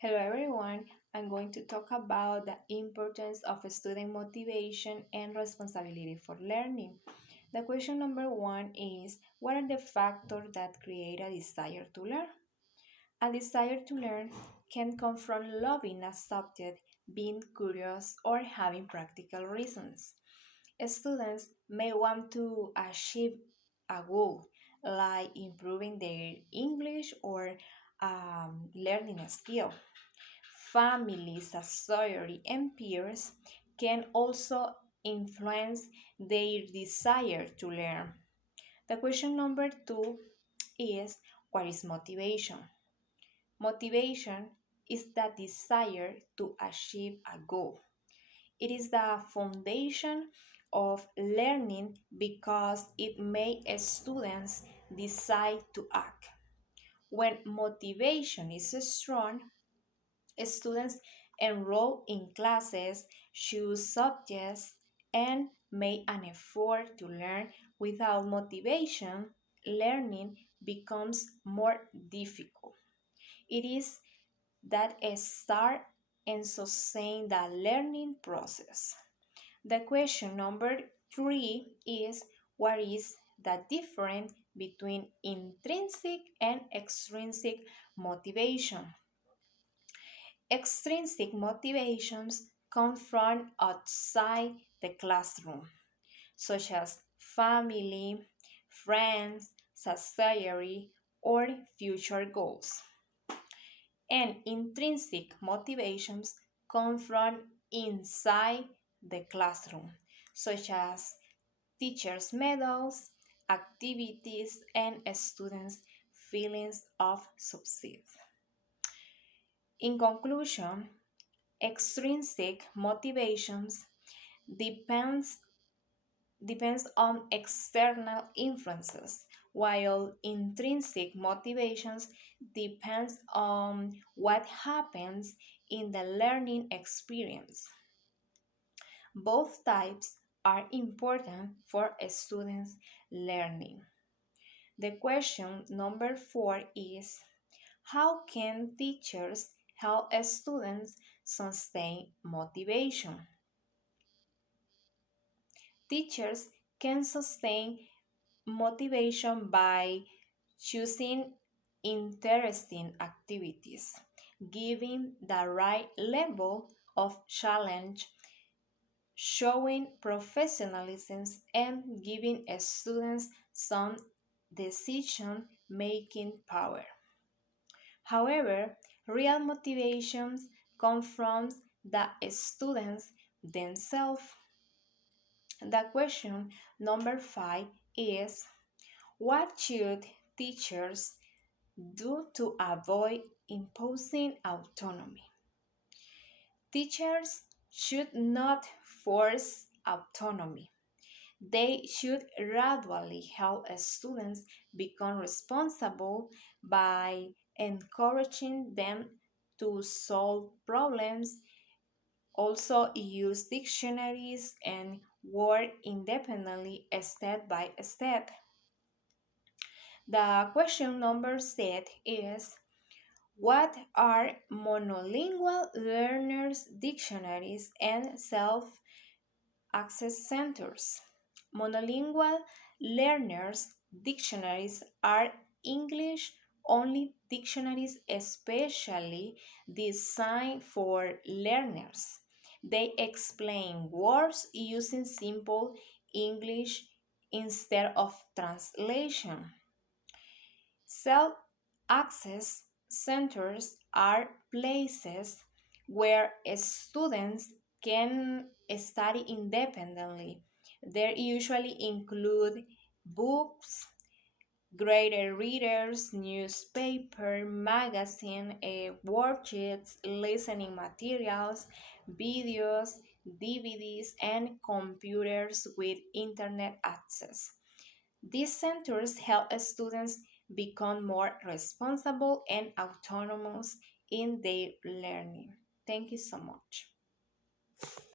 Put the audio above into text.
Hello everyone, I'm going to talk about the importance of student motivation and responsibility for learning. The question number one is, what are the factors that create a desire to learn? A desire to learn can come from loving a subject, being curious, or having practical reasons. Students may want to achieve a goal like improving their English or learning a skill. Families, society, and peers can also influence their desire to learn. The question number two is, what is motivation? Motivation is the desire to achieve a goal. It is the foundation of learning because it makes students decide to act. When motivation is strong, students enroll in classes, choose subjects, and make an effort to learn. Without motivation, learning becomes more difficult. It is that start and sustain the learning process. The question number three is, what is the difference between intrinsic and extrinsic motivation? Extrinsic motivations come from outside the classroom, such as family, friends, society, or future goals. And intrinsic motivations come from inside the classroom, such as teachers' medals, activities, and students' feelings of success. In conclusion, extrinsic motivations depends depends on external influences, while intrinsic motivations depends on what happens in the learning experience. Both types are important for a student's learning. The question number four is, how can teachers help students sustain motivation? Teachers can sustain motivation by choosing interesting activities, giving the right level of challenge, showing professionalism, and giving students some decision making power. However, real motivations come from the students themselves. The question number five is, what should teachers do to avoid imposing autonomy? Teachers should not force autonomy. They should gradually help students become responsible by encouraging them to solve problems, also use dictionaries, and work independently step by step. The question number six is, what are monolingual learners dictionaries and self-access centers? Monolingual learners dictionaries are English only dictionaries especially designed for learners. They explain words using simple English instead of translation. Self-access centers are places where students can study independently. They usually include books, graded readers, newspaper, magazine, worksheets, listening materials, videos, DVDs, and computers with internet access. These centers help students become more responsible and autonomous in their learning. Thank you so much.